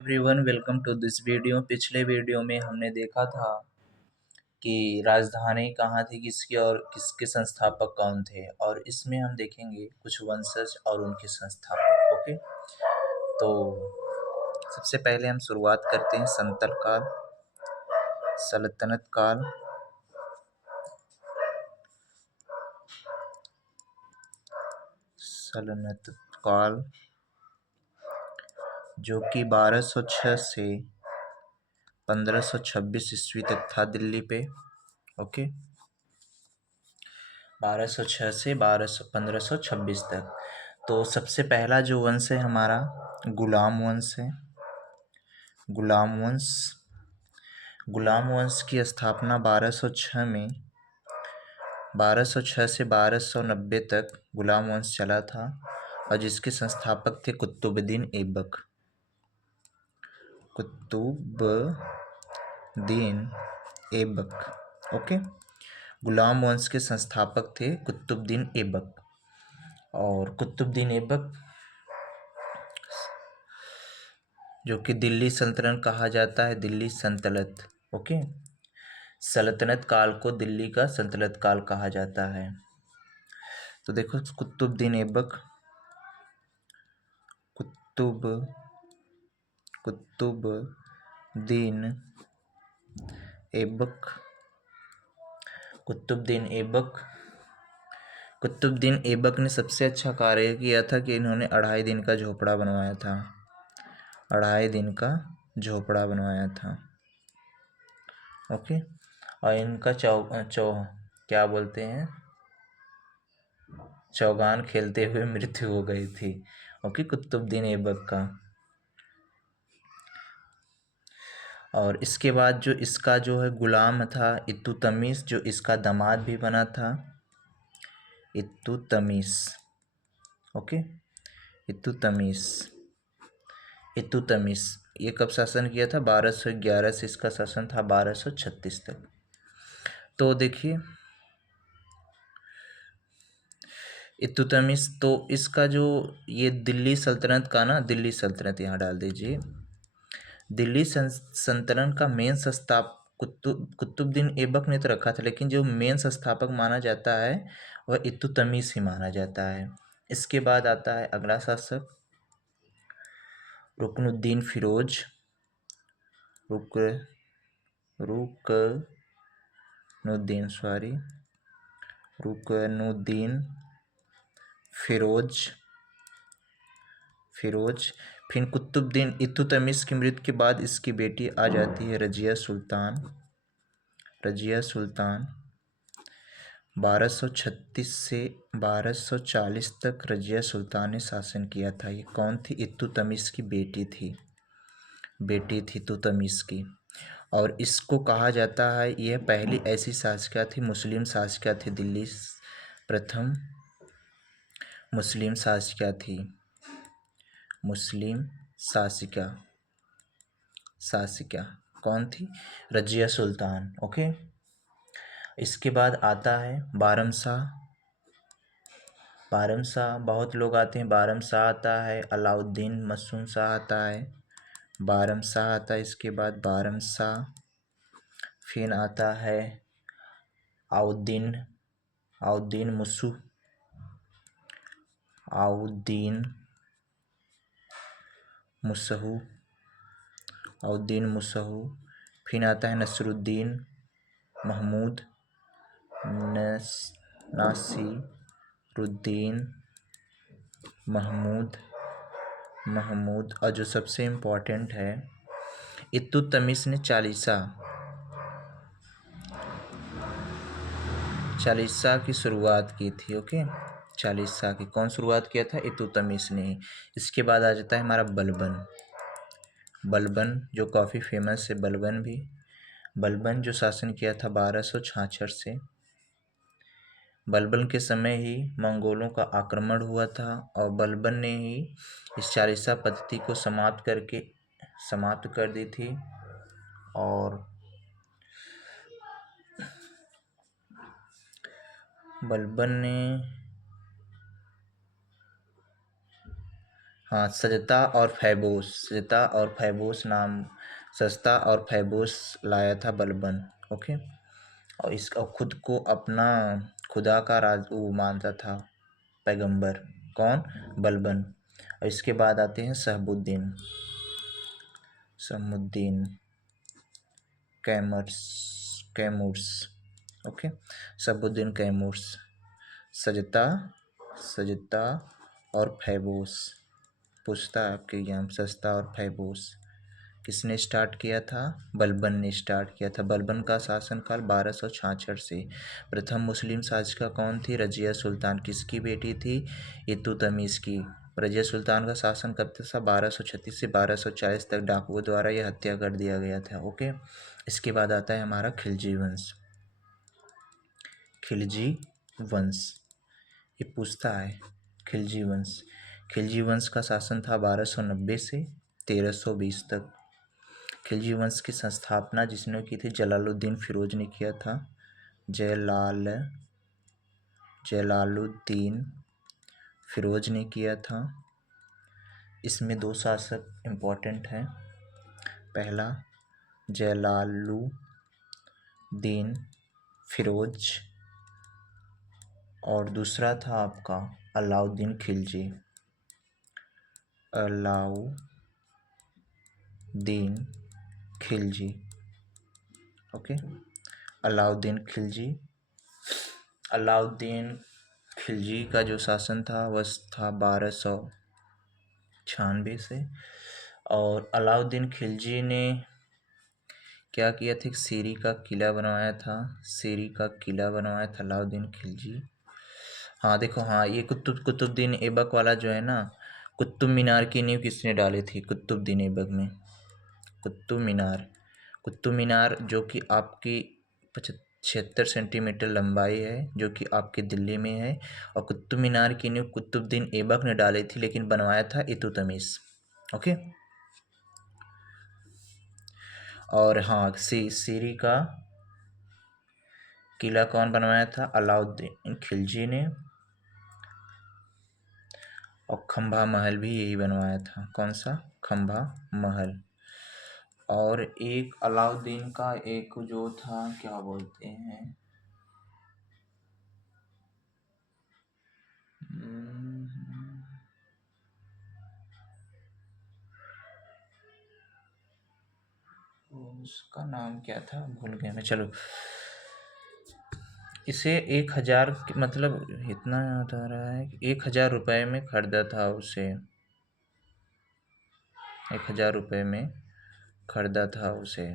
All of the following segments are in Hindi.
Everyone welcome to this video. पिछले वीडियो में हमने देखा था कि राजधानी कहाँ थी किसकी और किसके संस्थापक कौन थे, और इसमें हम देखेंगे कुछ वंशज और उनके संस्थापक। ओके, तो सबसे पहले हम शुरुआत करते हैं संतल काल, सल्तनत काल, सल्तनत काल जो कि 1206 से 1526 ईस्वी तक था दिल्ली पे। ओके, 1206 से 1526 तक। तो सबसे पहला जो वंश है हमारा गुलाम वंश है। गुलाम वंश, गुलाम वंश की स्थापना 1206 में, 1206 से 1290 तक गुलाम वंश चला था, और जिसके संस्थापक थे कुतुबुद्दीन ऐबक। कुतुबुद्दीन ऐबक। ओके, गुलाम वंश के संस्थापक थे कुतुबुद्दीन ऐबक। और कुतुबुद्दीन ऐबक जो कि दिल्ली सल्तनत कहा जाता है, दिल्ली सल्तनत। ओके, सल्तनत काल को दिल्ली का सल्तनत काल कहा जाता है। तो देखो, कुतुबुद्दीन ऐबक, कुतुबुद्दीन ऐबक, कुतुबुद्दीन ऐबक, कुतुबुद्दीन ऐबक ने सबसे अच्छा कार्य किया था कि इन्होंने 2.5 दिन का झोपड़ा बनवाया था। 2.5 दिन का झोपड़ा बनवाया था। ओके, और इनका क्या बोलते हैं, चौगान खेलते हुए मृत्यु हो गई थी। ओके, कुतुबुद्दीन ऐबक का। और इसके बाद जो इसका जो है गुलाम था इल्तुतमिश, जो इसका दामाद भी बना था, इल्तुतमिश। ओके, इल्तुतमिश, इल्तुतमिश ये कब शासन किया था? 1211 से इसका शासन था 1236 तक। तो देखिए, इल्तुतमिश, तो इसका जो ये दिल्ली सल्तनत का ना, दिल्ली सल्तनत यहाँ डाल दीजिए। दिल्ली सल्तनत का मेन संस्थापक कुतुबुद्दीन ऐबक ने तो रखा था, लेकिन जो मेन संस्थापक माना जाता है वह इल्तुतमिश ही माना जाता है। इसके बाद आता है अगला शासक रुकनुद्दीन फिरोज, रुकनुद्दीन फिरोज। फिर कुतुबुद्दीन इल्तुतमिश की मृत्यु के बाद इसकी बेटी आ जाती है रजिया सुल्तान। 1236 से 1240 तक रजिया सुल्तान ने शासन किया था। ये कौन थी? इल्तुतमिश की बेटी थी इल्तुतमिश की। और इसको कहा जाता है, यह पहली ऐसी शासिका थी, मुस्लिम शासिका थी, दिल्ली प्रथम मुस्लिम शासिका थी। मुस्लिम शासिका कौन थी? रजिया सुल्तान। ओके, इसके बाद आता है बारमशाह। बहुत लोग आते हैं। बारमशाह आता है, अलाउद्दीन मसून शाह आता है, बारमशाह आता है। इसके बाद बारमशाह, फिर आता है आउद्दीन मुसहू, फिर आता है नसरुद्दीन महमूद, और जो सबसे इम्पोर्टेंट है, इल्तुतमिश ने चालीसा की शुरुआत की थी। ओके, चालीसा की कौन शुरुआत किया था? इल्तुतमिश ने। इसके बाद आ जाता है हमारा बलबन, जो काफ़ी फेमस है। बलबन जो शासन किया था 1266 से। बलबन के समय ही मंगोलों का आक्रमण हुआ था, और बलबन ने ही इस चालीसा पद्धति को समाप्त कर दी थी। और बलबन ने हाँ, सजता और फैबोस नाम, सस्ता और फैबोस लाया था बलबन। ओके। और इसका खुद को अपना खुदा का राज वो मानता था, पैगंबर। कौन? बलबन। और इसके बाद आते हैं सहमुद्दीन कैमूर्स। ओके। सहमुद्दीन कैमूर्स। सजता सजता और फैबोस। पूछता है आपके एग्जाम, सस्ता और फैबोस किसने स्टार्ट किया था? बलबन ने स्टार्ट किया था। बलबन का शासनकाल 1266 से। प्रथम मुस्लिम शासिका कौन थी? रजिया सुल्तान। किसकी बेटी थी? इल्तुतमिश की। रजिया सुल्तान का शासन कब तक था? 1236 से 1240 तक। डाकुओं द्वारा यह हत्या कर दिया गया था। ओके। इसके बाद आता है हमारा खिलजी वंश। खिलजी वंश ये पूछता है। खिलजी वंश। खिलजी वंश का शासन था 1290 से 1320 तक। खिलजी वंश की संस्थापना जिसने की थी? जलालुद्दीन फिरोज ने किया था। जलालुद्दीन फिरोज ने किया था। इसमें दो शासक इम्पोर्टेंट हैं। पहला जलालुद्दीन फिरोज और दूसरा था आपका अलाउद्दीन खिलजी। अलाउद्दीन खिलजी। ओके। अलाउद्दीन खिलजी। अलाउद्दीन खिलजी का जो शासन था वह था 1296 से। और अलाउद्दीन खिलजी ने क्या किया था? सीरी का किला बनवाया था। सीरी का किला बनवाया था अलाउद्दीन खिलजी। हाँ देखो, हाँ ये कुतुबुद्दीन ऐबक वाला जो है ना, कुतुब मीनार की नींव किसने डाली थी? कुतुबुद्दीन ऐबक में। कुतुब मीनार जो कि आपकी 76 सेंटीमीटर लंबाई है, जो कि आपकी दिल्ली में है। और कुतुब मीनार की नींव कुतुबुद्दीन ऐबक ने डाली थी, लेकिन बनवाया था इल्तुतमिश। ओके। और हाँ, सीरी का किला कौन बनवाया था? अलाउद्दीन खिलजी ने। और खंभा महल भी यही बनवाया था। कौन सा? खंभा महल। और एक अलाउद्दीन का एक जो था, क्या बोलते हैं, उसका नाम क्या था, भूल गया मैं। चलो, इसे 1000 मतलब इतना याद आ रहा है कि 1000 रुपये में खरीदा था उसे। 1000 रुपये में खरीदा था उसे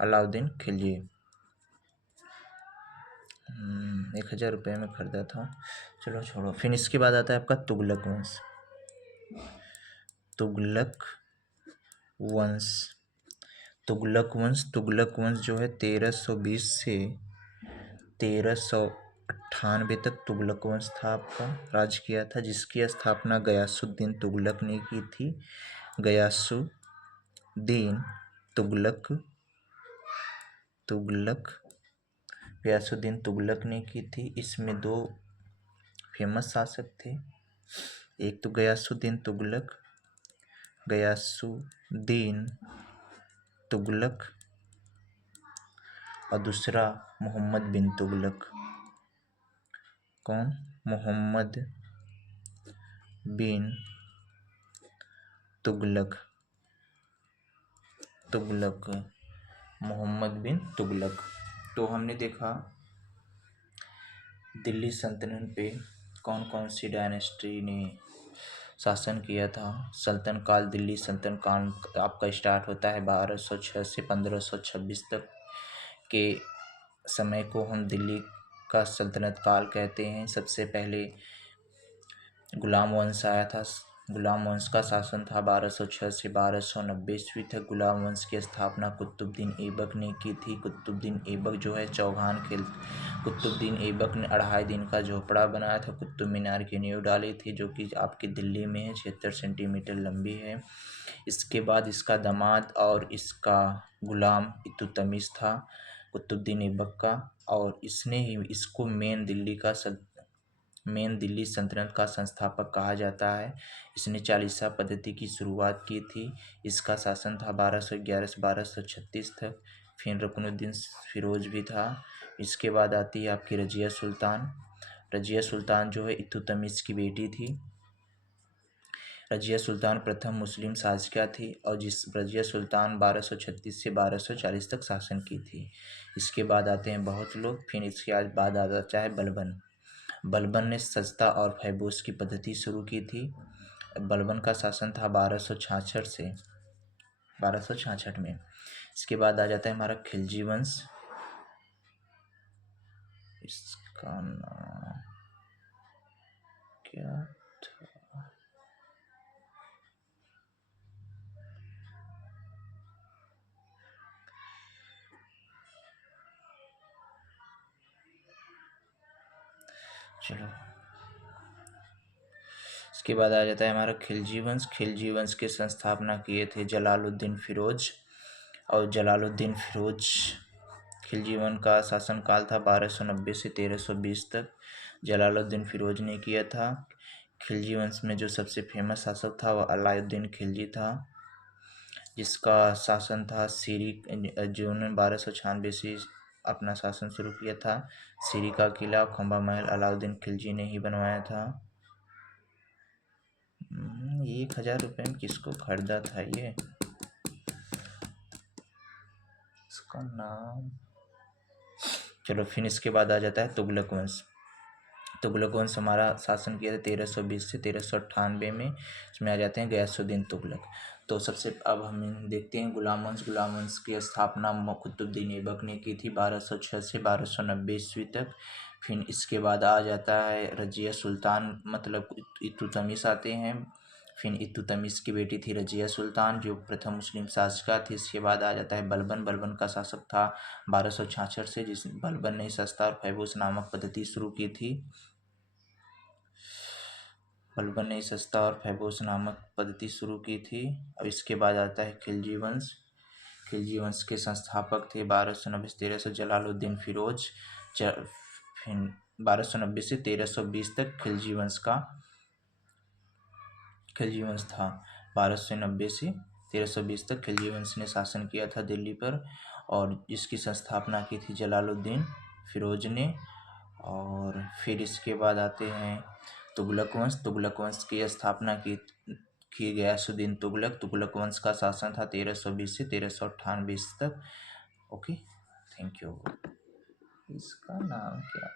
अलाउद्दीन खिलजी। 1000 रुपये में खरीदा था। चलो छोड़ो। फिर इसके बाद आता है आपका तुगलक वंश। तुगलक वंश तुगलक वंश जो है 1320 से 1398 तक तुगलक वंश था आपका, राज किया था, जिसकी स्थापना गयासुद्दीन तुगलक ने की थी। गयासुद्दीन तुगलक ने की थी। इसमें दो फेमस शासक थे। एक तो गयासुद्दीन तुगलक और दूसरा मोहम्मद बिन तुगलक। कौन? मोहम्मद बिन तुगलक। तो हमने देखा दिल्ली सल्तनत पे कौन कौन सी डायनेस्टी ने शासन किया था। सल्तनत काल, दिल्ली सल्तनत काल आपका स्टार्ट होता है 1206 से 1526 तक के समय को हम दिल्ली का सल्तनत काल कहते हैं। सबसे पहले गुलाम वंश आया था। गुलाम वंश का शासन था 1206 से 1290 ईस्वी तक। गुलाम वंश की स्थापना कुतुबुद्दीन ऐबक ने की थी। कुतुबुद्दीन ऐबक जो है चौहान के कुतुबुद्दीन ऐबक ने 2.5 दिन का झोपड़ा बनाया था। कुतुब मीनार की नींव डाली थी, जो कि आपकी दिल्ली में है, 76 सेंटीमीटर लंबी है। इसके बाद इसका दामाद और इसका गुलाम इल्तुतमिश था, कुतुबुद्दीन ऐबक का। और इसने ही इसको मेन दिल्ली का मेन दिल्ली सल्तनत का संस्थापक कहा जाता है। इसने चालीसा पद्धति की शुरुआत की थी। इसका शासन था 1211 से 1236 तक। फिर रुकनुद्दीन फिरोज भी था। इसके बाद आती है आपकी रजिया सुल्तान। रजिया सुल्तान जो है इल्तुतमिश की बेटी थी। रजिया सुल्तान प्रथम मुस्लिम शासकिया थी और जिस रजिया सुल्तान 1236 से 1240 तक शासन की थी। इसके बाद आते हैं बहुत लोग। फिर इसके बाद आ जाता है बलबन। बलबन ने सस्ता और फैबोस की पद्धति शुरू की थी। बलबन का शासन था 1266 से 1266 में। इसके बाद आ जाता है हमारा खिलजी वंश। इसका नाम क्या था? चलो, इसके बाद आ जाता है हमारा खिलजी वंश। खिलजी वंश के संस्थापना किए थे जलालुद्दीन फिरोज। और जलालुद्दीन फिरोज खिलजी वंश का शासनकाल था 1290 से 1320 तक। जलालुद्दीन फिरोज ने किया था। खिलजी वंश में जो सबसे फेमस शासक था वह अलाउद्दीन खिलजी था, जिसका शासन था सीरी, जो उन्होंने 1296 से अपना शासन शुरू किया था। सीरी का किला खंबा महल अलाउद्दीन खिलजी ने ही बनवाया था। 1000 रुपये में किसको खरीदा था ये? इसका नाम, चलो फिर इसके बाद आ जाता है तुगलक वंश। तुगलक वंश हमारा शासन किया था 1320 से 1398 में। इसमें आ जाते हैं गयासुद्दीन तुगलक। तो सबसे अब हम देखते हैं गुलाम वंश। गुलाम वंश की स्थापना कुतुबुद्दीन ऐबक ने की थी 1206 से 1290 ईस्वी तक। फिर इसके बाद आ जाता है रजिया सुल्तान, मतलब इल्तुतमिश आते हैं। फिर इल्तुतमिश की बेटी थी रजिया सुल्तान जो प्रथम मुस्लिम शासका थी। इसके बाद आ जाता है बलबन। बलबन का शासक था 1266 से, जिस बलबन ने सस्ता और फैबोस नामक पद्धति शुरू की थी। बलबन ने सस्ता और फैबोस नामक पद्धति शुरू की थी। और इसके बाद आता है खिलजी वंश। खिलजी वंश के संस्थापक थे 1290 से 1300 जलालुद्दीन फिरोज। फिर 1290 से 1320 तक खिलजी वंश था। 1290 से 1320 तक खिलजी वंश ने शासन किया था दिल्ली पर, और इसकी स्थापना की थी जलालुद्दीन फिरोज ने। और फिर इसके बाद आते हैं तुगलक वंश। तुगलक वंश की स्थापना की गयासुद्दीन तुगलक। तुगलक वंश का शासन था 1320 से 1398 तक। Okay, thank you. इसका नाम क्या